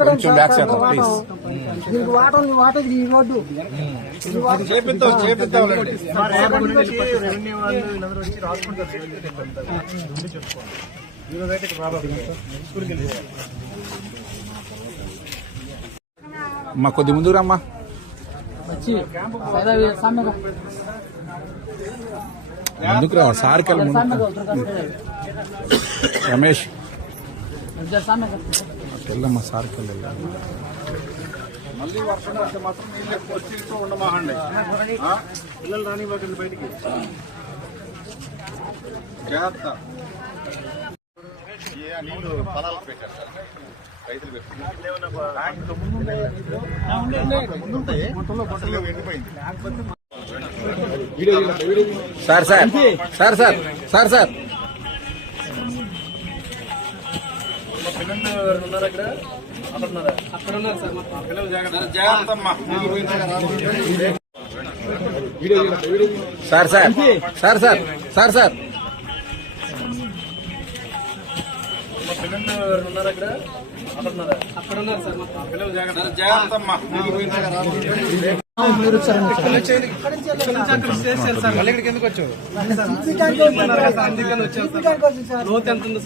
కొంచెం back please water నీ water చేపిద్దాం చేపిద్దాం రెవెన్యూ వాళ్ళు వీళ్ళందరూ వచ్చి రాసుకుంటారు అయితే అమ్మా కొద్ది ముందుకు రమ్మా. ముందుకు రా సార్కి రమేష్. వెళ్ళమ్మా సార్కి వెళ్ళి మళ్ళీ వర్షం వస్తే మాత్రం నీళ్ళు ఎక్కువ వచ్చి ఉండమాహండి పిల్లలు రానివ్వకండి బయటికి. జాగ్రత్త. నీళ్ళు పొలాలకు పెట్టారు సార్? రైతులు ముందుంటాయి మొత్తంలో ఎండిపోయింది sir sir. Sir sir. Sir sir. పిల్లలు ఉన్నారు అక్కడ అక్కడ ఉన్నారా అక్కడ ఉన్నారు సార్ పిల్లలు జాగ్రత్త. జాగ్రత్త పోయిందాక రాబోతుంది sir. Sir sir. Sir sir. Sir పిల్లలు ఉన్నారు అక్కడ అక్కడ ఉన్నారా అక్కడ ఉన్నారు సార్ పిల్లలు జాగ్రత్త. జాగ్రత్త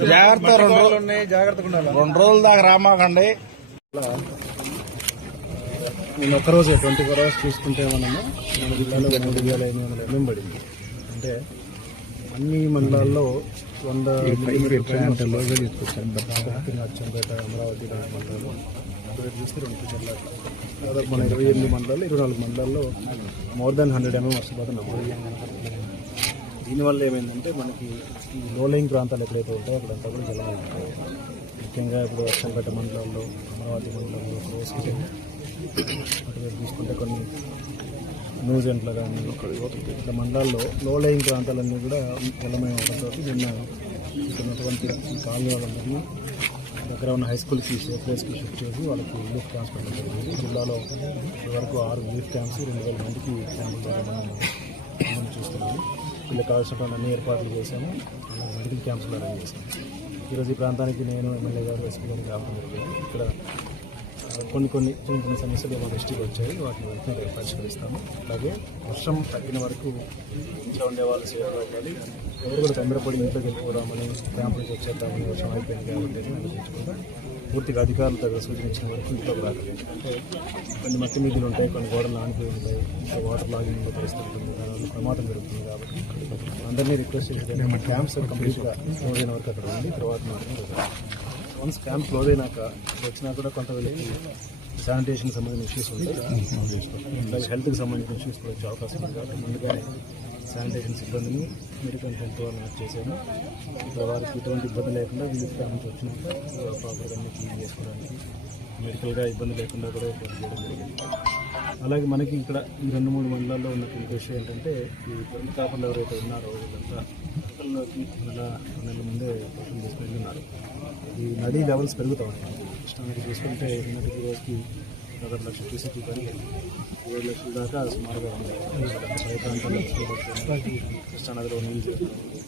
జాగ్రత్త రెండు రోజులు ఉన్నాయి జాగ్రత్తగా ఉండాలి రెండు రోజుల దాకా రామాకండి నేను ఒక్కరోజు ట్వంటీ ఫోర్ అవర్స్ చూసుకుంటే మనము మన జిల్లాలో మూడు వేల ఎనిమిది వందల ఎంఎం పడింది అంటే అన్ని మండలాల్లో వంద అచ్చంపేట అమరావతి మండలాలు ఇక్కడ చూస్తే రెండు జిల్లాలు దాదాపు మన ఇరవై ఎనిమిది మండలాలు ఇరవై నాలుగు మండలాల్లో మోర్ దాన్ హండ్రెడ్ ఎంఎం వర్షపాతం నమోదు దీనివల్ల ఏమైందంటే మనకి ఈ లోలైంగ్ ప్రాంతాలు ఎక్కడైతే ఉంటాయో అక్కడంతా కూడా జలం ఉంటాయి. ముఖ్యంగా ఇప్పుడు అచ్చంపేట మండలంలో అమరావతి మండలంలో అటువైపు తీసుకుంటే కొన్ని న్యూజెంట్లు కానీ ఇట్లా మండలాల్లో లో లయింగ్ ప్రాంతాలన్నీ కూడా జలమయం అవడంతో నిన్న ఇక్కడ కాలనీ వాళ్ళందరినీ దగ్గర ఉన్న హై స్కూల్కి ప్లేస్కి షిఫ్ట్ చేసి వాళ్ళకి రిలీఫ్ పెట్టడం జరిగింది. జిల్లాలో ఇప్పటివరకు ఆరు రిలీఫ్ క్యాంప్స్ రెండు వేల మందికి క్యాంపులు మనం చూస్తున్నాము. వీళ్ళకి కావాల్సినటువంటి అన్ని ఏర్పాట్లు చేశాము. మెడికల్ క్యాంప్స్ అరేంజ్ చేశాము. ఈరోజు ఈ ప్రాంతానికి నేను ఎమ్మెల్యే గారు ఎస్పీ గారు రావడం జరిగింది. ఇక్కడ కొన్ని కొన్ని చిన్న చిన్న సమస్యలు మా దృష్టికి వచ్చాయి. వాటిని వెంటనే పరిష్కరిస్తాము. అలాగే వర్షం తగ్గిన వరకు ఇంట్లో ఉండే వాళ్ళు సేవగా ఉండాలి. ఎవరు కూడా తొందరపడి ఇంట్లోకి వెళ్ళిపోదామని క్యాంప్ నుంచి వచ్చేద్దామని వర్షం అయిపోయింది కాబట్టి అని అనిపించకుండా పూర్తిగా అధికారులు తగ్గ సూచన ఇచ్చిన వరకు ఇంట్లోకి రాలేదు అంటే కొన్ని మట్టి మీదులు ఉంటాయి కొన్ని గోడలు నానిపోయి ఉంటాయి. ఇంకా వాటర్ లాగింగ్ ఉండే పరిస్థితి ఉంటుంది దానివల్ల ప్రమాదం జరుగుతుంది కాబట్టి అందరినీ రిక్వెస్ట్ చేసేది క్యాంప్స్ కంప్లీట్గా అయిన వరకు అక్కడ ఉంది తర్వాత మాత్రమే వెళ్దాం. వన్స్ క్యాంప్ క్లోజ్ అయినాక వచ్చినా కూడా కొంత శానిటేషన్ సంబంధించిన ఇష్యూస్ ఉంటాయి. అలాగే హెల్త్కి సంబంధించిన ఇష్యూస్ కూడా వచ్చే అవకాశం ఉంది కాబట్టి ముందుగానే శానిటేషన్ సిబ్బందిని మెడికల్ హెల్త్ వాళ్ళని చేశాము ఇప్పుడు వారికి ఎటువంటి ఇబ్బంది లేకుండా వీళ్ళు నుంచి వచ్చినాక ప్రాపర్గా అన్ని క్లీన్ చేసుకోవడానికి మెడికల్గా ఇబ్బంది లేకుండా కూడా ఏర్పాటు చేయడం జరిగింది. అలాగే మనకి ఇక్కడ ఈ రెండు మూడు మండలాల్లో ఉన్నటువంటి విషయం ఏంటంటే ఈ పెద్ద కాపర్లు ఎవరైతే ఉన్నారో వీళ్ళంతా పిల్లలకి నెల నెలల ముందే పోషణ తీసుకుని ఈ నదీ లెవెల్స్ పెరుగుతూ ఉన్నాయి. కృష్ణానది చూసుకుంటే నిన్నటికి రోజుకి దాదాపు లక్ష క్యూసెక్కి కానీ ఏడు లక్షల దాకా సుమారుగా ఉంది పై ప్రాంతాల్లో కృష్ణానదిలో నీళ్ళు చేరుతుంది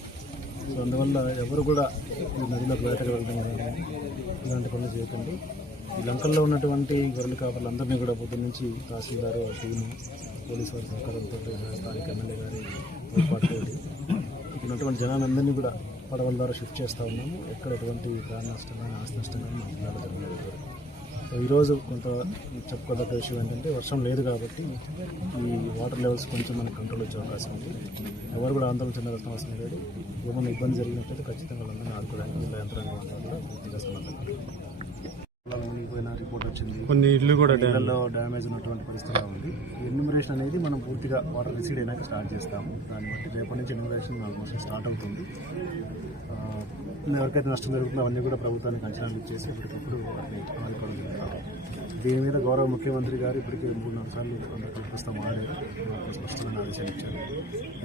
సో అందువల్ల ఎవరు కూడా ఈ నదిలోకి బయటకు వెళ్ళడం కానీ ఇలాంటి పనులు చేయకండి. ఈ లంకల్లో ఉన్నటువంటి గొర్రెల కాపర్లందరినీ కూడా పొద్దున్న నుంచి తహసీల్దారు టీము పోలీసు వారి సహకారంతో స్థానిక ఎమ్మెల్యే గారి తోడ్పాటుతో ఉన్నటువంటి జనాలందరినీ కూడా పడవల ద్వారా షిఫ్ట్ చేస్తూ ఉన్నాము. ఎక్కడ ఎటువంటి ప్రాణ నష్టం కానీ ఆస్తి నష్టం కానీ మా జరగలేదు. సో ఈరోజు కొంత చెప్పుకోదగ్గ విషయం ఏంటంటే వర్షం లేదు కాబట్టి ఈ వాటర్ లెవెల్స్ కొంచెం మనకి కంట్రోల్ వచ్చే అవకాశం ఉంది. ఎవరు కూడా ఆందోళన చెందాల్సిన అవసరం లేదు. ఏమైనా ఇబ్బంది జరిగినట్లయితే ఖచ్చితంగా వాళ్ళందరినీ ఆడుకోవడానికి యంత్రాంగం అంతా కూడా పూర్తిగా సమర్థం రిపోర్ట్ వచ్చింది. కొన్ని ఇల్లు కూడా ఇళ్ళలో డ్యామేజ్ ఉన్నటువంటి పరిస్థితి ఉంది? ఎన్యూమరేషన్ అనేది మనం పూర్తిగా వాటర్ రిసీడ్ అయినాక స్టార్ట్ చేస్తాము. దాన్ని బట్టి రేపటి నుంచి ఎన్యూమరేషన్ ఆల్మోస్ట్ స్టార్ట్ అవుతుంది. ఎవరికైతే నష్టం జరుగుతుందో అవన్నీ కూడా ప్రభుత్వానికి అంచనాలు ఇచ్చేసి ఎప్పటికప్పుడు వాటిని ఆదుకోవడం దీని మీద గౌరవ ముఖ్యమంత్రి గారు ఇప్పటికే మూడు నాలుగు సార్లు ప్రస్తుతం ఆడారు స్పష్టమైన ఆదేశాలు ఇచ్చారు.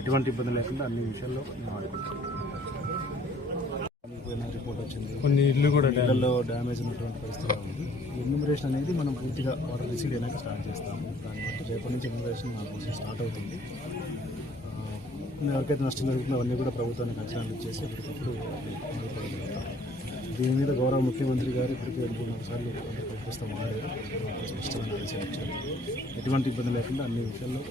ఎటువంటి ఇబ్బంది లేకుండా అన్ని విషయాల్లో మేము ఆడుకుంటాం మునిగిపోయిన రిపోర్ట్ వచ్చింది. కొన్ని ఇల్లు కూడా ఇళ్ళలో డ్యామేజ్ ఉన్నటువంటి పరిస్థితి ఉంది. ఎన్యూమరేషన్ అనేది మనం పూర్తిగా వాటర్ రిసీడ్ అయినాక స్టార్ట్ చేస్తాము. దాన్ని బట్టి రేపటి నుంచి ఎన్యూమరేషన్ ఆల్మోస్ట్ స్టార్ట్ అవుతుంది. ఎవరికైతే నష్టం జరుగుతుందో అవన్నీ కూడా ప్రభుత్వానికి అంచనాలు ఇచ్చేసి ఎప్పటికప్పుడు. దీని మీద గౌరవ ముఖ్యమంత్రి గారు ఇప్పటికీ రెండు మూడు సార్లు మాట్లాడారు స్పష్టమైన ఆదేశాలు ఇచ్చారు. ఎటువంటి ఇబ్బంది లేకుండా అన్ని విషయాల్లో